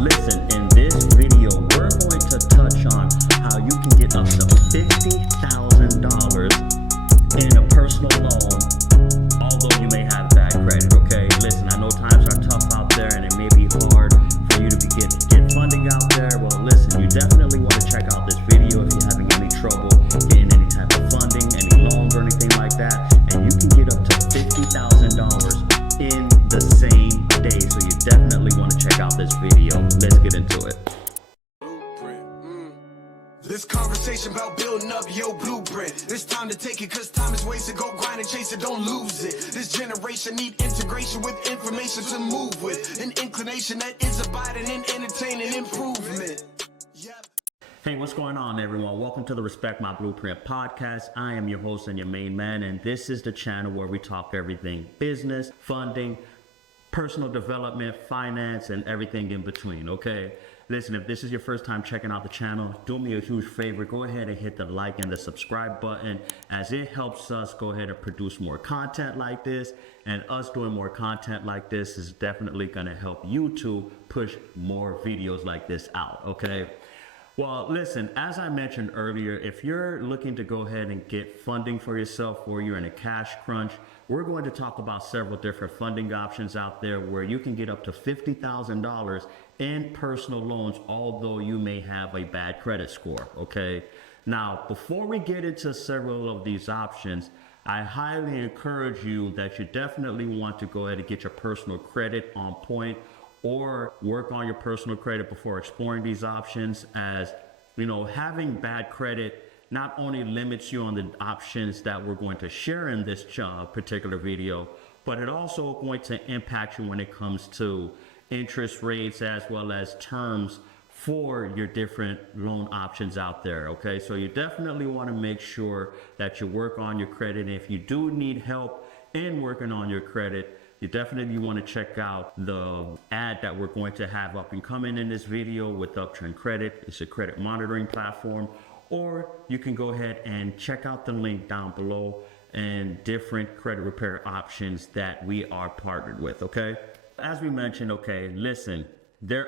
Listen, in this video, we're going to touch on how you can get up to $50,000 in a personal loan, although you may have bad credit, okay? Listen, I know times are tough out there and it may be hard for you to get funding out there. Well, listen, you definitely want to check out this video if you're having any trouble getting any type of funding, any loans or anything like that. And you can get up to $50,000 in the same day. So you definitely want to check out this video. Let's get into it. This conversation about building up your blueprint. It's time to take it cause time is wasted. Go grind and chase it, don't lose it. This generation need integration with information to move with. An inclination that is abiding in entertaining improvement. Hey, what's going on, everyone? Welcome to the Respect My Blueprint podcast. I am your host and your main man, and this is the channel where we talk everything business, funding, personal development, finance, and everything in between, okay? Listen, if this is your first time checking out the channel, do me a huge favor. Go ahead and hit the like and the subscribe button, as it helps us go ahead and produce more content like this. And us doing more content like this is definitely going to help YouTube push more videos like this out, okay? Well, listen, as I mentioned earlier, if you're looking to go ahead and get funding for yourself or you're in a cash crunch, we're going to talk about several different funding options out there where you can get up to $50,000 in personal loans, although you may have a bad credit score, okay? Now, before we get into several of these options, I highly encourage you that you definitely want to go ahead and get your personal credit on point, or work on your personal credit before exploring these options, as you know, having bad credit not only limits you on the options that we're going to share in this particular video, but it also going to impact you when it comes to interest rates as well as terms for your different loan options out there, okay? So you definitely want to make sure that you work on your credit. And if you do need help in working on your credit, you definitely want to check out the ad that we're going to have up and coming in this video with Upstart Credit. It's a credit monitoring platform, or you can go ahead and check out the link down below and different credit repair options that we are partnered with, okay? As we mentioned, okay, listen,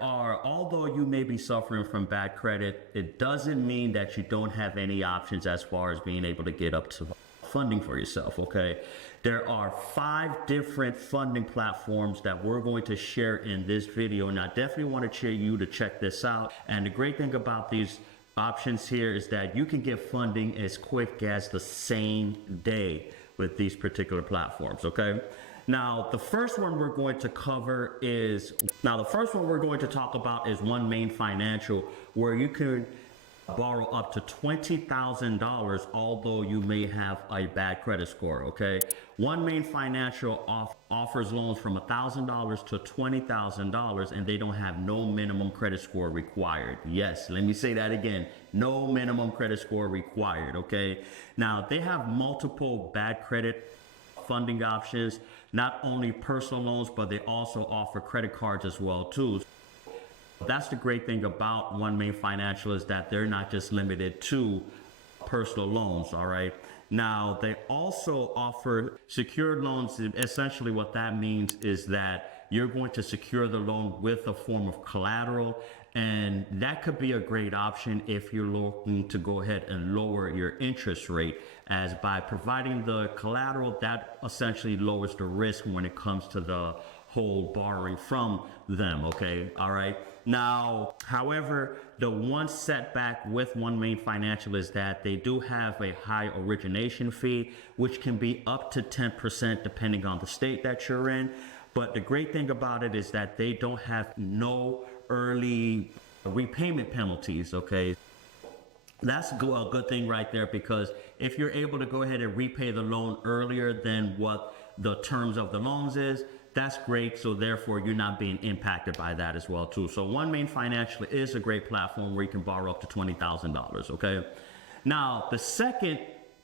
although you may be suffering from bad credit, it doesn't mean that you don't have any options as far as being able to get up to funding for yourself, okay? There are 5 different funding platforms that we're going to share in this video, and I definitely want to you to check this out. And the great thing about these options here is that you can get funding as quick as the same day with these particular platforms, okay? Now, the first one we're going to talk about is OneMain Financial, where you can borrow up to $20,000, although you may have a bad credit score, okay? OneMain Financial offers loans from $1,000 to $20,000, and they don't have no minimum credit score required. Yes, let me say that again. No minimum credit score required, okay? Now, they have multiple bad credit funding options, not only personal loans, but they also offer credit cards as well, too. That's the great thing about OneMain Financial, is that they're not just limited to personal loans, all right? Now, they also offer secured loans. Essentially what that means is that you're going to secure the loan with a form of collateral, and that could be a great option if you're looking to go ahead and lower your interest rate, as by providing the collateral, that essentially lowers the risk when it comes to the whole borrowing from them, okay? All right. Now, however, the one setback with OneMain Financial is that they do have a high origination fee, which can be up to 10% depending on the state that you're in. But the great thing about it is that they don't have no early repayment penalties, okay? That's a good thing right there, because if you're able to go ahead and repay the loan earlier than what the terms of the loans is, that's great. So therefore, you're not being impacted by that as well, too. So OneMain Financial is a great platform where you can borrow up to $20,000, okay? Now, the second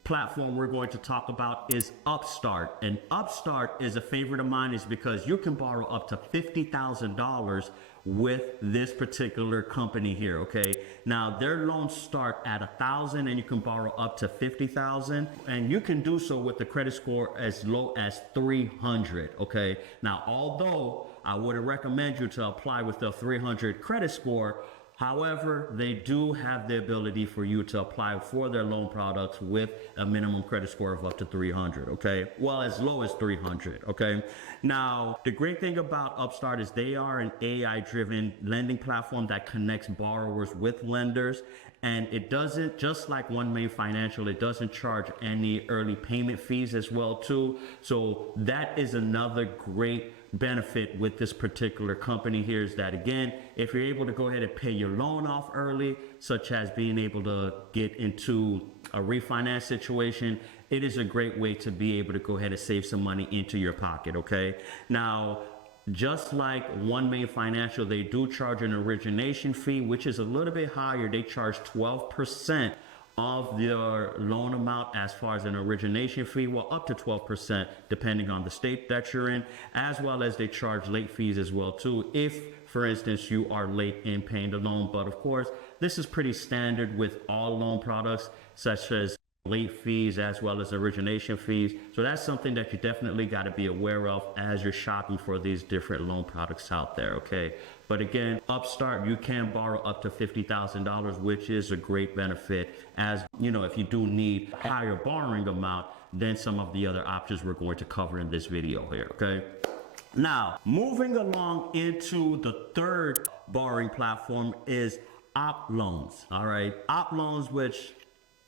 platform we're going to talk about is Upstart. And Upstart is a favorite of mine, is because you can borrow up to $50,000 with this particular company here, okay? Now, their loans start at $1,000 and you can borrow up to $50,000, and you can do so with the credit score as low as 300, okay? Now, although I wouldn't recommend you to apply with a 300 credit score. However, they do have the ability for you to apply for their loan products with a minimum credit score of up to 300, okay? Well, as low as 300, okay? Now, the great thing about Upstart is they are an AI-driven lending platform that connects borrowers with lenders, and it doesn't, just like OneMain Financial, it doesn't charge any early payment fees as well too. So that is another great benefit with this particular company here, is that, again, if you're able to go ahead and pay your loan off early, such as being able to get into a refinance situation, it is a great way to be able to go ahead and save some money into your pocket, okay? Now, just like OneMain Financial, they do charge an origination fee, which is a little bit higher. They charge 12% of your loan amount as far as an origination fee, well, up to 12% depending on the state that you're in, as well as they charge late fees as well too, if, for instance, you are late in paying the loan. But of course, this is pretty standard with all loan products, such as late fees as well as origination fees. So that's something that you definitely got to be aware of as you're shopping for these different loan products out there, okay? But again, Upstart, you can borrow up to $50,000, which is a great benefit, as you know, if you do need a higher borrowing amount than some of the other options we're going to cover in this video here, okay? Now, moving along into the third borrowing platform is OppLoans, all right? OppLoans, which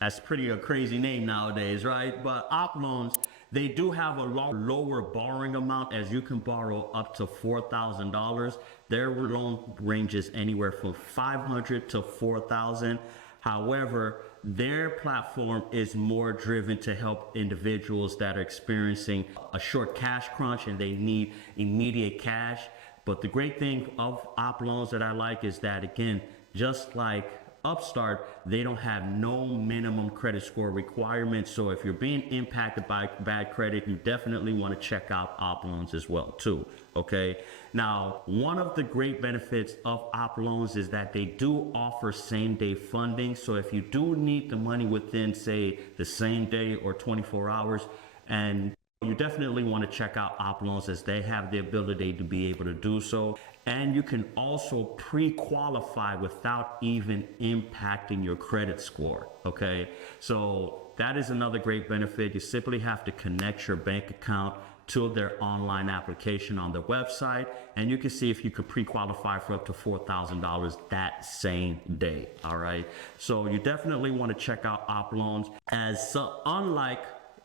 that's pretty a crazy name nowadays, right? But OppLoans, they do have a lower borrowing amount, as you can borrow up to $4,000. Their loan ranges anywhere from $500 to $4,000. However, their platform is more driven to help individuals that are experiencing a short cash crunch and they need immediate cash. But the great thing of OppLoans that I like is that, again, just like Upstart, they don't have no minimum credit score requirements. So if you're being impacted by bad credit, you definitely want to check out OppLoans as well too, okay? Now, one of the great benefits of OppLoans is that they do offer same-day funding. So if you do need the money within, say, the same day or 24 hours, and you definitely want to check out OppLoans, as they have the ability to be able to do so. And you can also pre-qualify without even impacting your credit score, okay? So that is another great benefit. You simply have to connect your bank account to their online application on their website, and you can see if you could pre-qualify for up to $4,000 that same day, all right? So you definitely want to check out OppLoans, as unlike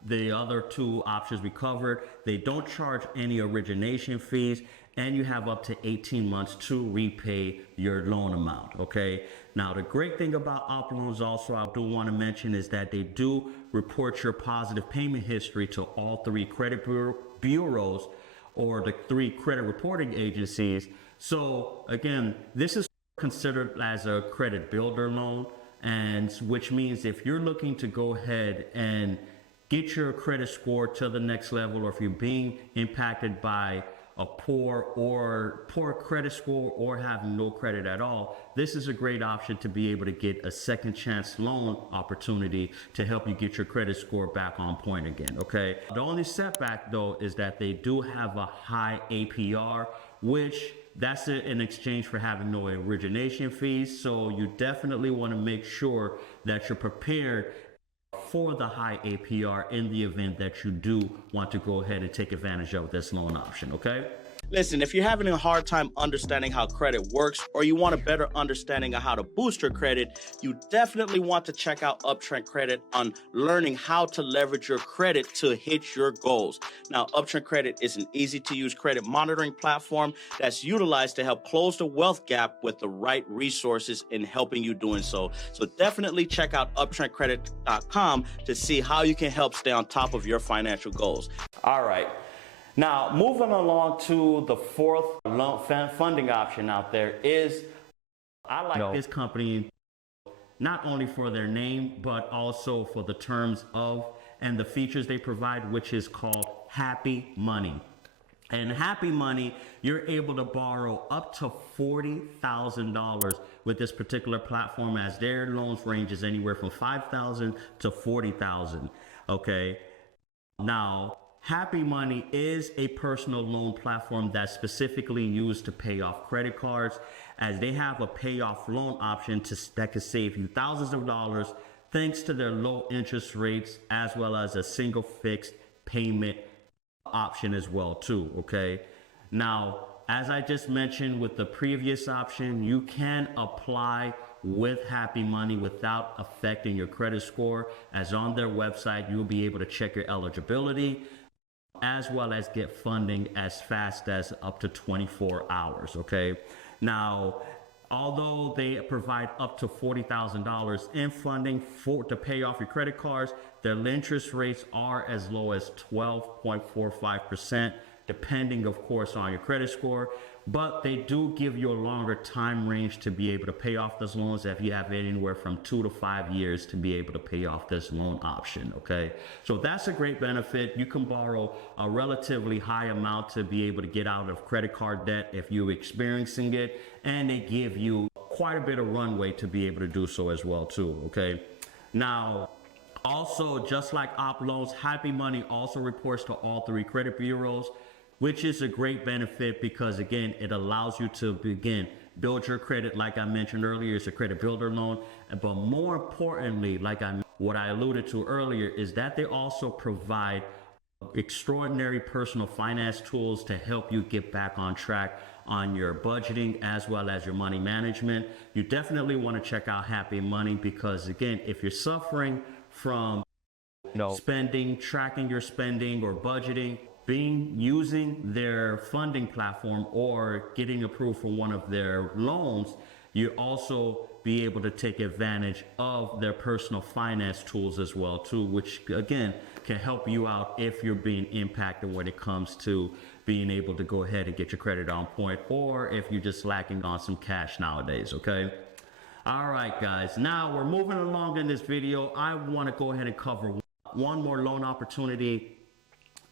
the other two options we covered, they don't charge any origination fees, and you have up to 18 months to repay your loan amount, okay? Now, the great thing about OppLoans also, I do want to mention, is that they do report your positive payment history to all three credit bureaus or the three credit reporting agencies. So again, this is considered as a credit builder loan, and which means if you're looking to go ahead and get your credit score to the next level, or if you're being impacted by a poor credit score or having no credit at all, this is a great option to be able to get a second chance loan opportunity to help you get your credit score back on point again, okay? The only setback though is that they do have a high APR, which that's in exchange for having no origination fees. So you definitely want to make sure that you're prepared for the high APR in the event that you do want to go ahead and take advantage of this loan option, okay? Listen, if you're having a hard time understanding how credit works, or you want a better understanding of how to boost your credit, you definitely want to check out Uptrend Credit on learning how to leverage your credit to hit your goals. Now, Uptrend Credit is an easy-to-use credit monitoring platform that's utilized to help close the wealth gap with the right resources in helping you doing so. So definitely check out uptrendcredit.com to see how you can help stay on top of your financial goals. All right. Now, moving along to the fourth loan funding option out there is, I like this company not only for their name, but also for the terms of and the features they provide, which is called Happy Money. And Happy Money, you're able to borrow up to $40,000 with this particular platform, as their loans ranges anywhere from $5,000 to $40,000. Okay. Now, Happy Money is a personal loan platform that's specifically used to pay off credit cards, as they have a payoff loan option that could save you thousands of dollars thanks to their low interest rates, as well as a single fixed payment option as well too. Okay, now as I just mentioned with the previous option, you can apply with Happy Money without affecting your credit score, as on their website you'll be able to check your eligibility as well as get funding as fast as up to 24 hours. Okay, now although they provide up to $40,000 in funding to pay off your credit cards, their interest rates are as low as 12.45%, depending of course on your credit score. But they do give you a longer time range to be able to pay off those loans, if you have anywhere from 2 to 5 years to be able to pay off this loan option. Okay, so that's a great benefit. You can borrow a relatively high amount to be able to get out of credit card debt if you're experiencing it, and they give you quite a bit of runway to be able to do so as well too. Okay, now also, just like Op Loans, Happy Money also reports to all 3 credit bureaus, which is a great benefit because again, it allows you to build your credit. Like I mentioned earlier, it's a credit builder loan. But more importantly, what I alluded to earlier, is that they also provide extraordinary personal finance tools to help you get back on track on your budgeting as well as your money management. You definitely want to check out Happy Money because again, if you're suffering from spending, tracking your spending or budgeting, using their funding platform or getting approved for one of their loans, you also be able to take advantage of their personal finance tools as well too, which again can help you out if you're being impacted when it comes to being able to go ahead and get your credit on point, or if you're just lacking on some cash nowadays. Okay, all right guys, now we're moving along in this video. I want to go ahead and cover one more loan opportunity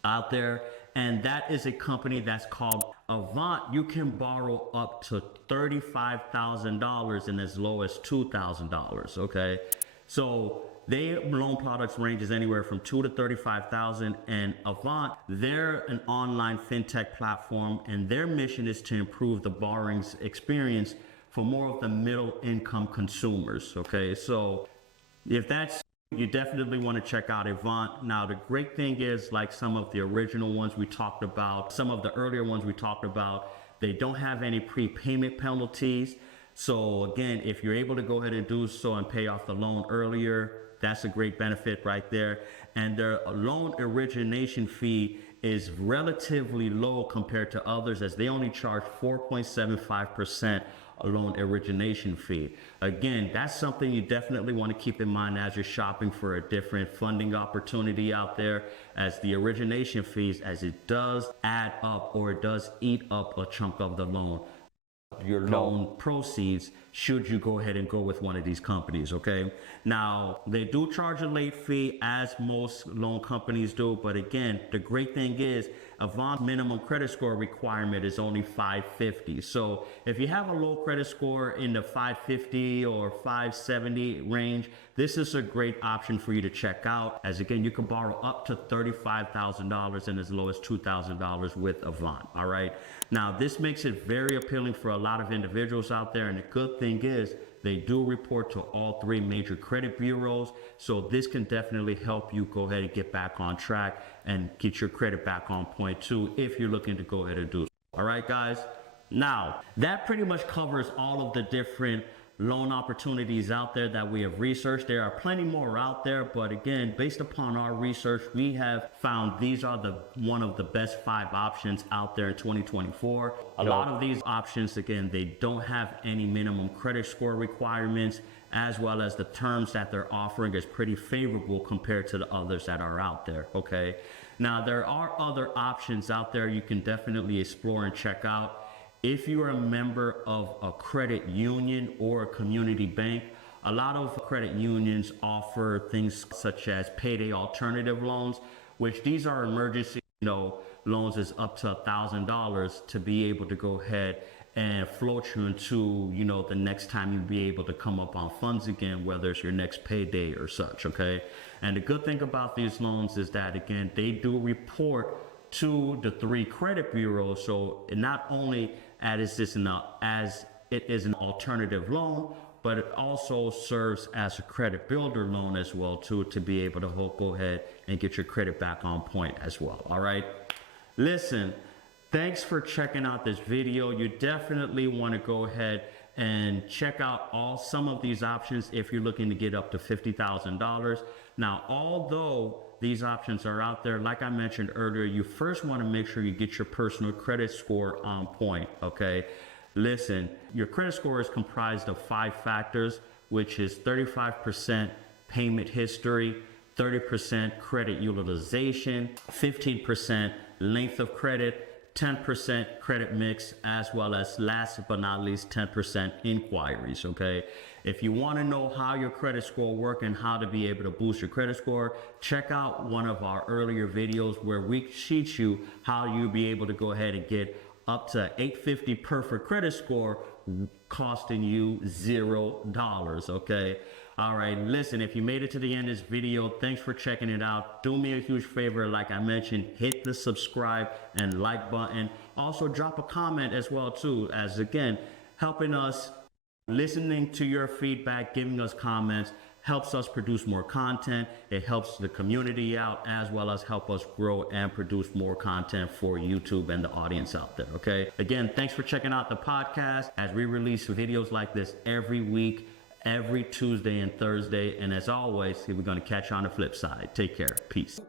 out there, and that is a company that's called Avant. You can borrow up to $35,000 and as low as $2,000. Okay, so their loan products ranges anywhere from $2,000 to $35,000, and Avant, they're an online fintech platform, and their mission is to improve the borrowing experience for more of the middle income consumers. Okay, so if that's you definitely want to check out Avant. Now, the great thing is, like some of the original ones we talked about, some of the earlier ones we talked about, they don't have any prepayment penalties. So again, if you're able to go ahead and do so and pay off the loan earlier, that's a great benefit right there. And their loan origination fee is relatively low compared to others, as they only charge 4.75% a loan origination fee. Again, that's something you definitely want to keep in mind as you're shopping for a different funding opportunity out there, as the origination fees, as it does add up, or it does eat up a chunk of the loan, your loan proceeds, should you go ahead and go with one of these companies. Okay, now they do charge a late fee, as most loan companies do, but again, the great thing is Avant minimum credit score requirement is only 550. So if you have a low credit score in the 550 or 570 range, this is a great option for you to check out, as again, you can borrow up to $35,000 and as low as $2,000 with Avant. All right, now this makes it very appealing for a lot of individuals out there, and the good thing is they do report to all 3 major credit bureaus, so this can definitely help you go ahead and get back on track and get your credit back on point too, if you're looking to go ahead and do so. All right guys, now that pretty much covers all of the different loan opportunities out there that we have researched. There are plenty more out there, but again, based upon our research, we have found these are one of the best 5 options out there in 2024. A lot of these options, again, they don't have any minimum credit score requirements, as well as the terms that they're offering is pretty favorable compared to the others that are out there. Okay, now there are other options out there you can definitely explore and check out. If you are a member of a credit union or a community bank, a lot of credit unions offer things such as payday alternative loans, which these are emergency loans is up to $1,000 to be able to go ahead and float you into, the next time you'll be able to come up on funds again, whether it's your next payday or such, okay? And the good thing about these loans is that, again, they do report to the 3 credit bureaus. So not only as it is an alternative loan, but it also serves as a credit builder loan as well too, to be able to go ahead and get your credit back on point as well. All right. Listen, thanks for checking out this video. You definitely want to go ahead and check out some of these options if you're looking to get up to $50,000. Now, although these options are out there, like I mentioned earlier, you first want to make sure you get your personal credit score on point, okay? Listen, your credit score is comprised of 5 factors, which is 35% payment history, 30% credit utilization, 15% length of credit, 10% credit mix, as well as, last but not least, 10% inquiries, okay? If you want to know how your credit score works and how to be able to boost your credit score, check out one of our earlier videos where we teach you how you'll be able to go ahead and get up to 850 perfect credit score, costing you $0, okay? All right, listen, if you made it to the end of this video, thanks for checking it out. Do me a huge favor, like I mentioned, hit the subscribe and like button. Also drop a comment as well too, as again, helping us, listening to your feedback, giving us comments, helps us produce more content. It helps the community out, as well as help us grow and produce more content for YouTube and the audience out there, okay? Again, thanks for checking out the podcast as we release videos like this every week, every Tuesday and Thursday. And as always, we're going to catch you on the flip side. Take care. Peace.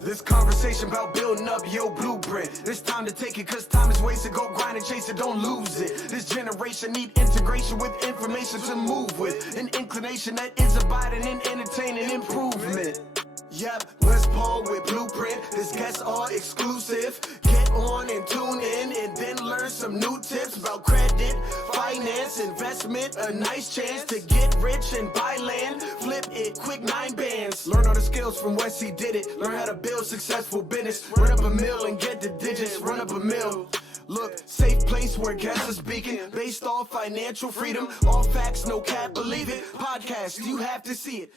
This conversation about building up your blueprint. It's time to take it, cause time is wasted. Go grind and chase it, don't lose it. This generation need integration with information to move with. An inclination that is abiding in entertaining improvement. Yep, Wes Paul with Blueprint. This guests are exclusive. Get on and tune in and then learn some new tips about credit, finance, investment. A nice chance to get rich and buy land. Flip it, quick 9 bands. Learn all the skills from Wes, he did it. Learn how to build successful business. Run up a mill and get the digits. Run up a mill. Look, safe place where guests are speaking. Based off financial freedom. All facts, no cap, believe it. Podcast, you have to see it.